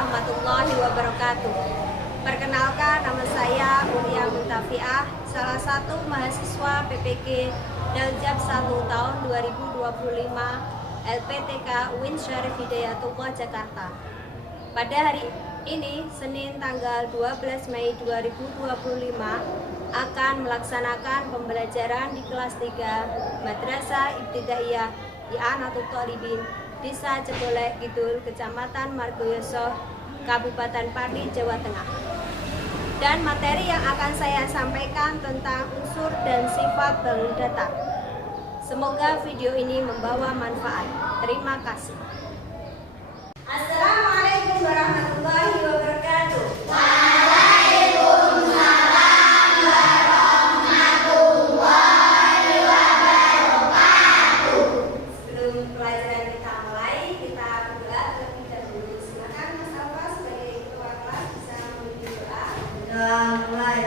warahmatullahi wabarakatuh. Perkenalkan, nama saya Uria Muntafiah, salah satu mahasiswa PPG Daljab 1 tahun 2025 LPTK UIN Syarif Hidayatullah Jakarta. Pada hari ini, Senin tanggal 12 Mei 2025, akan melaksanakan pembelajaran di kelas 3 Madrasah Ibtidaiyah I'anatul Thalibin, Desa Cegolek Kidul, Kecamatan Margoyoso, Kabupaten Pati, Jawa Tengah. Dan materi yang akan saya sampaikan tentang unsur dan sifat bangun data. Semoga video ini membawa manfaat. Terima kasih. Assalamualaikum warahmatullahi wabarakatuh. Waalaikumsalam warahmatullahi wabarakatuh. Sebelum pelajaran kita mulai, kita berdoa terlebih dahulu. Silakan Mas Alfa sebagai ketua kelas bisa memimpin doa. Mulai.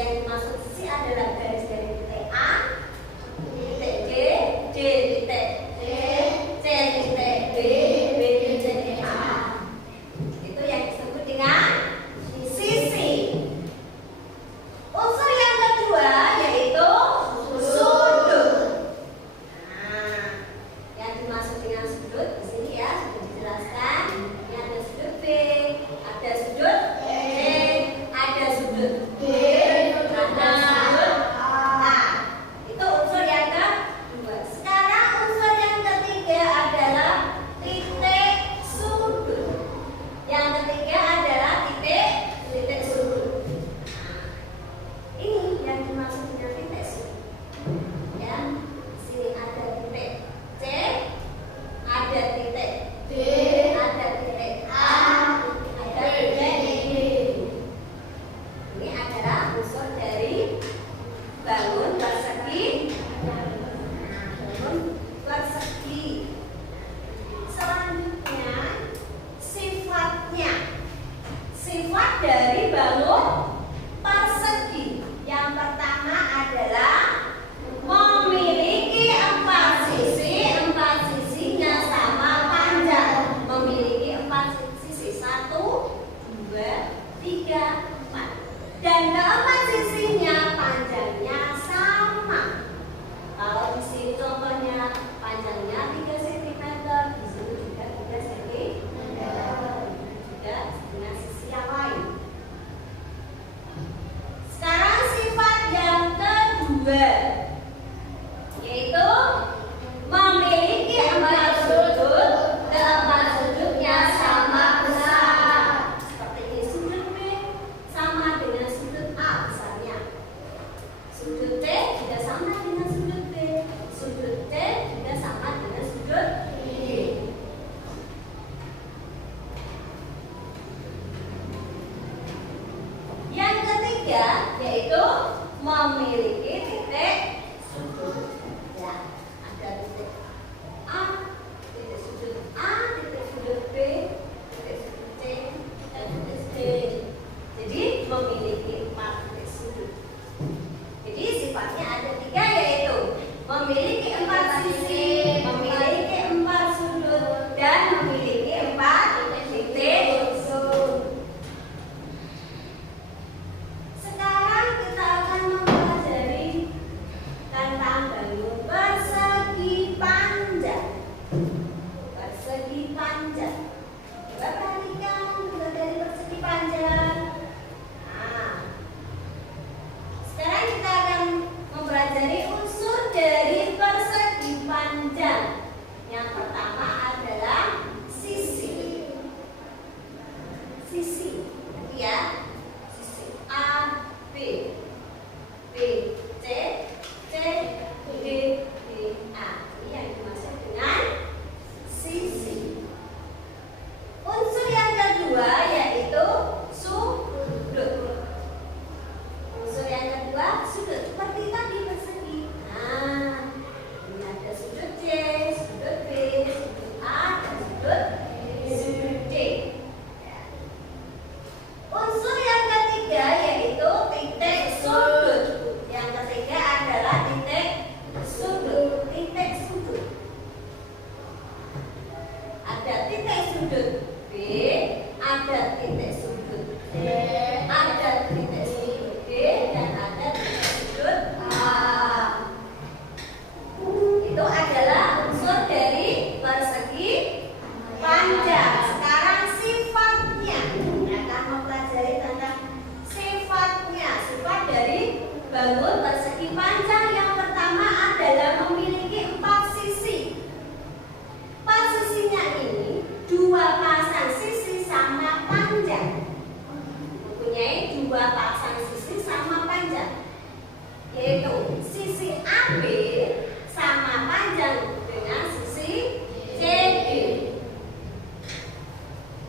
Yang dimaksud sisi adalah garis dari titik A, titik D, D titik C, C titik B, B titik A. Itu yang disebut dengan sisi. Unsur yang kedua yaitu sudut. Nah, yang dimaksud dengan sudut di sini ya sudah dijelaskan. Ini ada sudut B, ada sudut C, ada sudut D, ada sudut A. Itu unsur yang kedua. Sekarang unsur yang ketiga adalah titik sudut. Yang ketiga adalah titik sudut. Ini yang dimaksud dengan titik sudut. Ya, di sini ada titik C, ada titik D, ada titik A, ada titik D. Ini adalah unsur dari bangun persegi. Bangun persegi. Selanjutnya sifatnya. Sifat dari bangun persegi. Yang pertama adalah memiliki 4 sisi, 4 sisinya sama panjang. Memiliki 4 sisi, 1, 2, 3, 4. Dan keempat sisinya panjangnya sama. Kalau di sini contohnya panjangnya 3 cm, di sini juga 3 cm. Juga dengan sisi yang lain. Sekarang sifat yang kedua yaitu memiliki 4 sudut, keempat sudutnya sama besar. Seperti ini sudut B sama dengan sudut A besarnya. Sudut C juga sama dengan sudut B. Sudut C juga sama dengan sudut D. Yang ketiga yaitu memiliki titik sudut. Ya, ada titik A, titik sudut A, titik sudut B, titik sudut C, dan titik D. Jadi memiliki 4 titik sudut. Jadi sifatnya ada 3 yaitu memiliki 4 sisi, memiliki 4 sudut, dan memiliki 4 titik sudut. Sekarang kita akan mempelajari tentang bangun persegi panjang. Persegi panjang. Coba perhatikan bentuk dari persegi panjang. Nah, sekarang kita akan mempelajari unsur dari persegi panjang. Yang pertama adalah sisi. Sisi, ya. Sisi A, B, B, C, C, D, D, A. Ini yang dimaksud dengan sisi. Unsur yang kedua yaitu sudut. Unsur yang kedua sudut. Seperti tadi persegi. Nah, ini ada sudut C, sudut B, sudut A, dan sudut D. Ya. Unsur yang ketiga yaitu titik sudut. Yang ketiga adalah titik sudut. Titik sudut. Ada titik sudut B, ada titik sudut C, ada titik sudut D, dan ada titik sudut A. Itu adalah unsur dari persegi panjang. Sekarang sifatnya. Kita akan mempelajari tentang sifatnya. Sifat dari bangun persegi panjang yang pertama adalah memiliki 4 sisi. 4 sisinya ini 2 pasang sisi sama panjang. Mempunyai 2 pasang sisi sama panjang. Yaitu sisi AB sama panjang dengan sisi CD.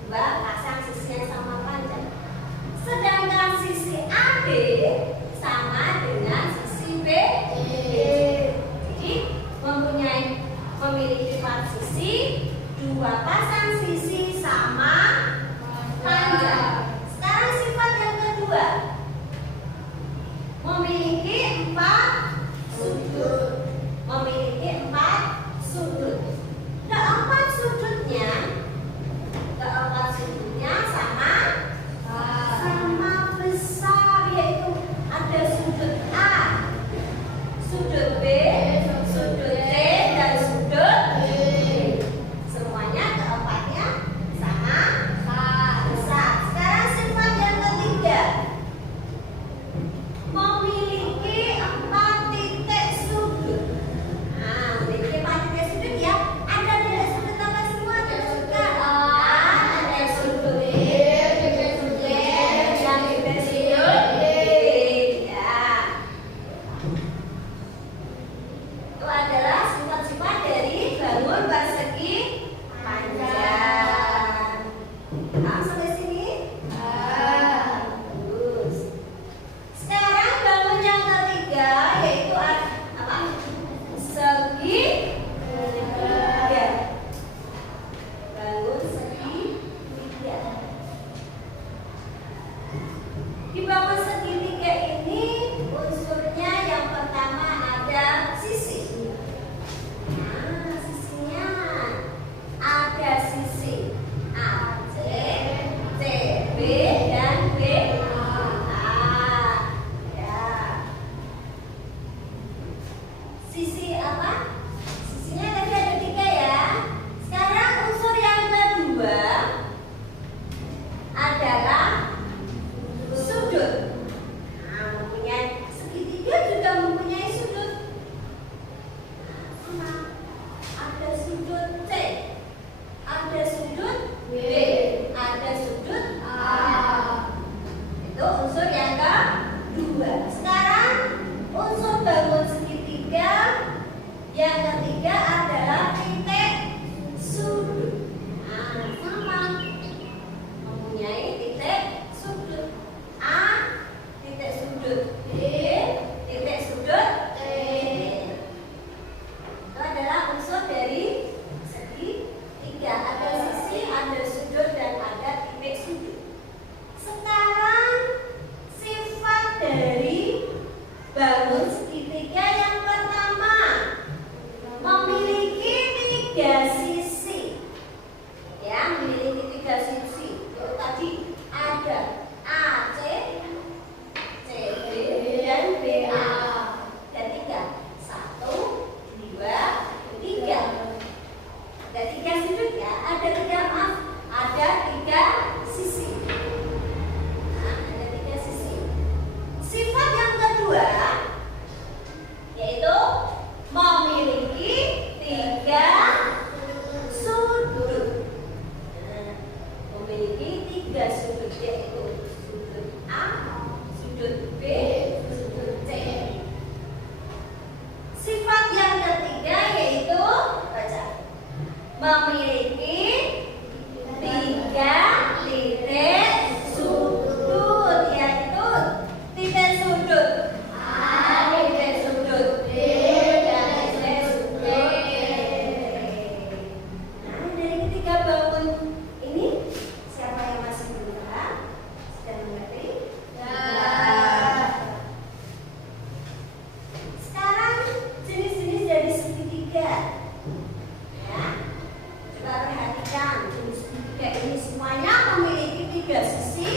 2 pasang sisi yang sama panjang. Sedangkan sisi AB sama dengan sisi BD. Jadi memiliki 4 sisi, 2 pasang sisi sama panjang. Sekarang sifat yang kedua memiliki 4 sudut. Memiliki 4 sudut. Keempat sudutnya sama besar, yaitu ada sudut A, sudut B, sudut C, dan sudut D. Semuanya keempatnya sama besar. Sekarang sifat yang ketiga, memiliki 4 titik sudut. Nah, memiliki 4 titik sudut ya. Ada tidak sudut apa semua? Ada sudut A, ada sudut B, titik sudut C, dan titik sudut D. Ya. Itu adalah sifat-sifat dari bangun persegi panjang. Sampai sini? Bagus. Sekarang bangun yang ketiga, yaitu apa? Segi tiga. Bangun segi tiga. Di bangun segitiga ini unsurnya yang pertama ada sisi. Nah, sisinya ada sisi A, C, C, B, dan B, A. Ya. Sisi apa? Sisinya tadi ada 3 ya. Sekarang unsur yang kedua adalah sudut. Nah, mempunyai segitiga juga mempunyai sudut. Sama. Ada sudut C, ada sudut B, ada sudut A. Itu unsur yang kedua. Sekarang unsur bangun segitiga yang ketiga adalah titik sudut. Nah, sama. Mempunyai titik sudut. A, titik sudut B, titik sudut C. Itu adalah unsur dari segitiga. Ada sisi, ada sudut, dan ada titik sudut. Sekarang sifat dari bangun segitiga yang pertama, memiliki 3 sisi. Ya, memiliki 3 sisi. Itu tadi ada A, C, C, B, dan B, A. Ada 3. 1, 2, 3. Ada 3 sudut ya. Ada 3 sisi. Nah, ada 3 sisi. Sifat yang kedua yaitu memiliki 3 sudut. Nah, memiliki 3 sudut, yaitu sudut A, sudut B, sudut C. Sifat yang ketiga yaitu baca, memiliki 3 titik sudut, yaitu titik sudut A, titik sudut B, dan titik sudut D. Nah, dari ketiga bangun ini, siapa yang masih belum paham? Sudah mengerti? Sekarang jenis-jenis dari segitiga. Ya, coba perhatikan jenis segitiga ini semuanya memiliki 3 sisi,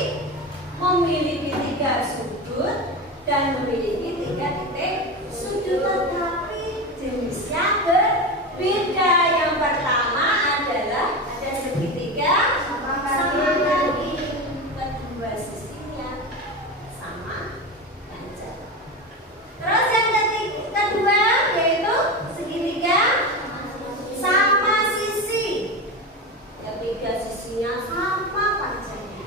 memiliki 3 sudut, dan memiliki 3 titik sudut, tetapi jenisnya berbeda. Yang pertama adalah ada segitiga sama kaki, kedua sisinya sama panjang. Terus yang kedua yaitu segitiga sama sisi. Ketiga sisinya sama panjangnya.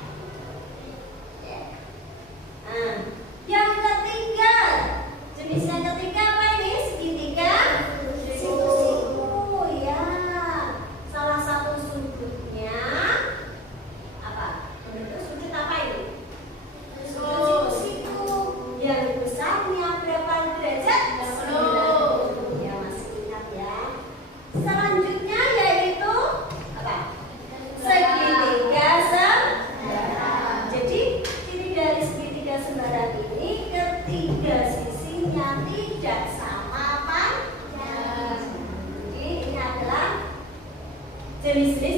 Ya. Nah, yang ketiga tidak sama panjang. Jadi ini adalah jenis-jenis